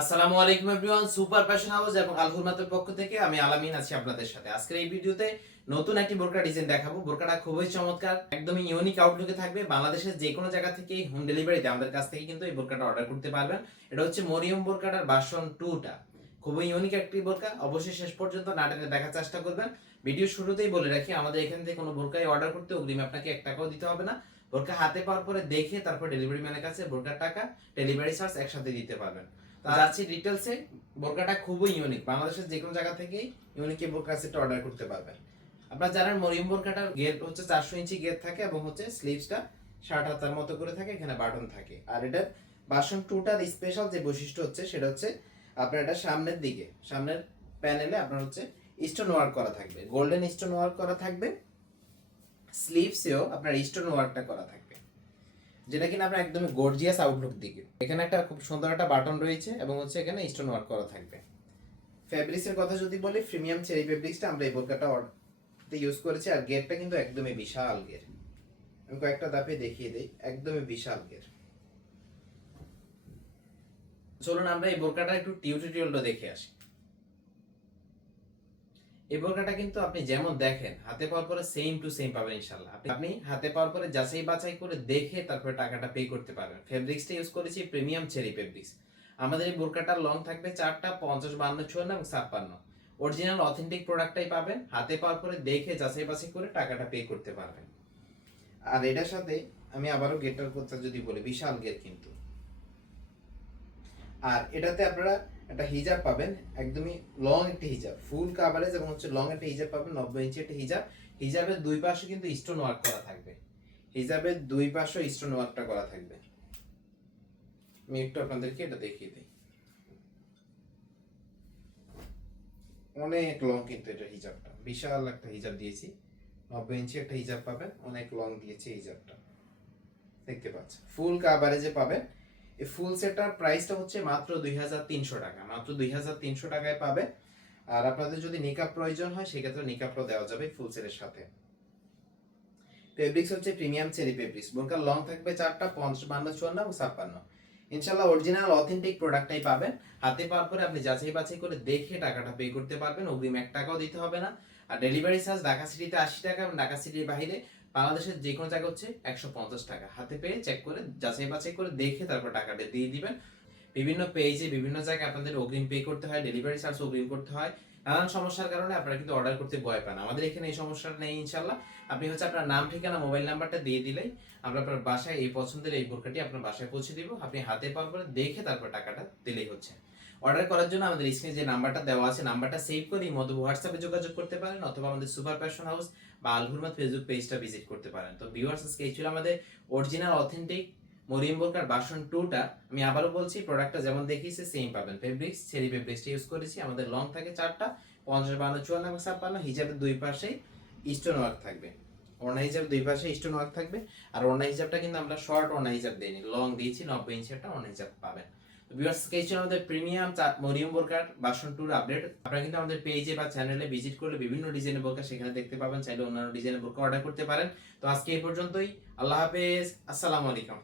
আসসালামু আলাইকুম everyone, super fashion house এবং আল হুরমাতের পক্ষ থেকে আমি আলামিন আছি আপনাদের সাথে। আজকের এই ভিডিওতে নতুন একটি বোরকা ডিজাইন দেখাবো। বোরকাটা খুবই চমৎকার, একদমই ইউনিক আউটলুকে থাকবে। বাংলাদেশের যে কোনো জায়গা থেকে হোম ডেলিভারিতে আমাদের কাছ থেকে কিন্তু এই বোরকাটা অর্ডার করতে পারবেন। এটা হচ্ছে মরিয়ম বোরকাটার বাসন টুটা খুবই ইউনিক একটি বোরকা। অবশ্যই শেষ পর্যন্ত নাটকে দেখার চেষ্টা করবেন। ভিডিও শুরুতেই বলে রাখি, আমাদের এখান থেকে কোনো বোরকাই অর্ডার করতে অগ্রিম আপনাকে এক টাকাও দিতে হবে না। বোরকা হাতে পাওয়ার পরে দেখে তারপর ডেলিভারি ম্যানের কাছে বোরকার টাকা ডেলিভারি চার্জ একসাথে দিতে পারবেন। যাচ্ছি ডিটেলসে বোরকাটা খুবই ইউনিক বাংলাদেশের যে কোনো জায়গা থেকেই ইউনিক বোরকা সেটটা অর্ডার করতে পারবেন। আপনারা জানেন মরিয়ম বোরকাটার গেট হচ্ছে চারশো ইঞ্চি গেট থাকে এবং হচ্ছে স্লিভসটা ষাট হাতার মতো করে থাকে, এখানে বাটন থাকে। আর এটার বাসন টুটার স্পেশাল যে বৈশিষ্ট্য হচ্ছে, সেটা হচ্ছে আপনার এটা সামনের দিকে, সামনের প্যানেলে আপনার হচ্ছে স্টোন ওয়ার্ক করা থাকবে। গোল্ডেন স্টোন ওয়ার্ক করা থাকবে স্লিভসেও আপনার স্টোন ওয়ার্কটা করা থাকবে। যেটা কিনা আপনার একদমই গর্জিয়াস আউটলুক দিকে। এখানে একটা খুব সুন্দর একটা বাটন রয়েছে এবং হচ্ছে এখানে স্টোন ওয়ার্ক করা থাকবে। ফেব্রিক্সের কথা যদি বলি প্রিমিয়াম চেরি ফেব্রিক্সটা আমরা এই বোরকাটা ইউজ করেছি আর গেটটা কিন্তু একদমই বিশাল গেট। আমি কয়েকটা দাপে দেখিয়ে দিই, একদমই বিশাল গেট। চলুন আমরা এই বোরকাটা একটু টিউটোরিয়ালটা দেখে আসি। এই বোরকাটা কিন্তু আপনি যেমন দেখেন, হাতে পাওয়ার পরে সেম টু সেম পাবেন ইনশাল্লাহ। আপনি- হাতে পাওয়ার পরে যাচাই বাছাই করে দেখে তারপরে টাকাটা পে করতে পারবেন। ফেব্রিক্সটা ইউজ করেছি প্রিমিয়াম চেরি ফেব্রিক্স আমাদের এই বোরকাটার লং থাকবে চারটা, পঞ্চাশ, বান্ন, চুয়ান্ন এবং ছাপ্পান্ন। অরিজিনাল অথেন্টিক প্রোডাক্টটাই পাবেন। হাতে পাওয়ার পরে দেখে যাচাই বাছাই করে টাকাটা পে করতে পারবেন। আর এটার সাথে আমি আবারও গেটটার কথা যদি বলি, বিশাল গেট কিন্তু। আর এটাতে আপনারা একটা হিজাব পাবেন, একদমই লং একটা হিজাব ফুল কাভারেজ এবং হচ্ছে লং একটা হিজাব পাবেন, নব্বই ইঞ্চি একটা হিজাব। হিজাবের দুই পাশে কিন্তু স্টোন ওয়ার্ক করা থাকবে। হিজাবের দুই পাশে স্টোন ওয়ার্কটা করা থাকবে। আমি একটু আপনাদেরকে এটা দেখিয়ে দিই। অনেক লং কিন্তু এটা হিজাবটা। বিশাল একটা হিজাব দিয়েছি। নব্বই ইঞ্চি একটা হিজাব পাবেন, অনেক লং দিয়েছি হিজাবটা। দেখতে পাচ্ছেন। ফুল কাভারেজে পাবেন। ফুল সেটটার প্রাইসটা হচ্ছে মাত্র দুই হাজার তিনশো টাকা। মাত্র দুই হাজার তিনশো টাকায় পাবে। আর আপনাদের যদি নিকাপ প্রয়োজন হয়, সেক্ষেত্রে নিকাপও দেওয়া যাবে ফুল সেটের সাথে। ফেব্রিক্স হচ্ছে প্রিমিয়াম চেরি ফেব্রিক্স বোরকার লং থাকবে চারটা, পঞ্চাশ, বান্ন, চুয়ান্ন এবং ছাপ্পান্ন। ইনশাল্লাহ অরিজিনাল অথেন্টিক প্রোডাক্টটাই পাবেন। হাতে পাওয়ার পরে আপনি যাচাই বাছাই করে দেখে টাকাটা পে করতে পারবেন। অগ্রিম এক টাকাও দিতে হবে না। আর ডেলিভারি চার্জ ঢাকা সিটিতে আশি টাকা এবং ঢাকা সিটির বাইরে বাংলাদেশের যে কোনো জায়গা হচ্ছে একশো পঞ্চাশ টাকা। হাতে পেয়ে চেক করে, যাচাই বাছাই করে দেখে তারপর টাকাটা দিয়ে দিবেন। বিভিন্ন পেজে বিভিন্ন জায়গায় আপনাদের অগ্রিম পে করতে হয় ডেলিভারি চার্জ অগ্রিম করতে হয়। নানান সমস্যার কারণে আপনারা কিন্তু অর্ডার করতে ভয় পান। আমাদের এখানে এই সমস্যাটা নেই ইনশাল্লাহ আপনি হচ্ছে আপনার নাম, ঠিকানা মোবাইল নাম্বারটা দিয়ে দিলেই আমরা আপনার বাসায় এই পছন্দের এই বোরকাটি আপনার বাসায় পৌঁছে দিব। আপনি হাতে পাওয়ার পরে দেখে তারপর টাকাটা দিলেই হচ্ছে। অর্ডার করার জন্য আমাদের স্ক্রিনে যে নাম্বারটা দেওয়া আছে নাম্বারটা সেভ করে মতো হোয়াটসঅ্যাপে যোগাযোগ করতে পারেন অথবা আমাদের সুপার ফ্যাশন হাউস বা আলহুরমাত ফেসবুক পেজটা ভিজিট করতে পারেন। তো ভিউয়ার্স আজকে এই ছিল আমাদের অরিজিনাল অথেন্টিক মরিয়ম বোরকার বাসন টুটা আমি আবারও বলছি প্রোডাক্টটা যেমন দেখিয়েছে সেম পাবেন ফেব্রিক্স চেরি ফেব্রিক্সটা ইউজ করেছি। আমাদের লং থাকে চারটা, পঞ্চাশ বান্ন, চুয়ান্ন এবং ছাপ্পান্ন হিজাবের দুই পাশেই স্টোন ওয়ার্ক থাকবে। ওড়না হিজাব দুই পাশে স্টোন ওয়ার্ক থাকবে। আর ওড়না হিজাবটা কিন্তু আমরা শর্ট ওড়না হিজাব দিইনি লং দিয়েছি, নব্বই ইঞ্চি একটা ওড়না হিজাব পাবেন। প্রিমিয়াম মরিয়াম বাসন টুর আপডেট আপনারা কিন্তু আমাদের পেজে বা চ্যানেলে ভিজিট বিভিন্ন সেখানে দেখতে পাবেন। চাইলে অন্যান্য অর্ডার করতে পারেন। তো আজকে এই পর্যন্তই। আল্লাহ হাফেজ। আসসালামু আলাইকুম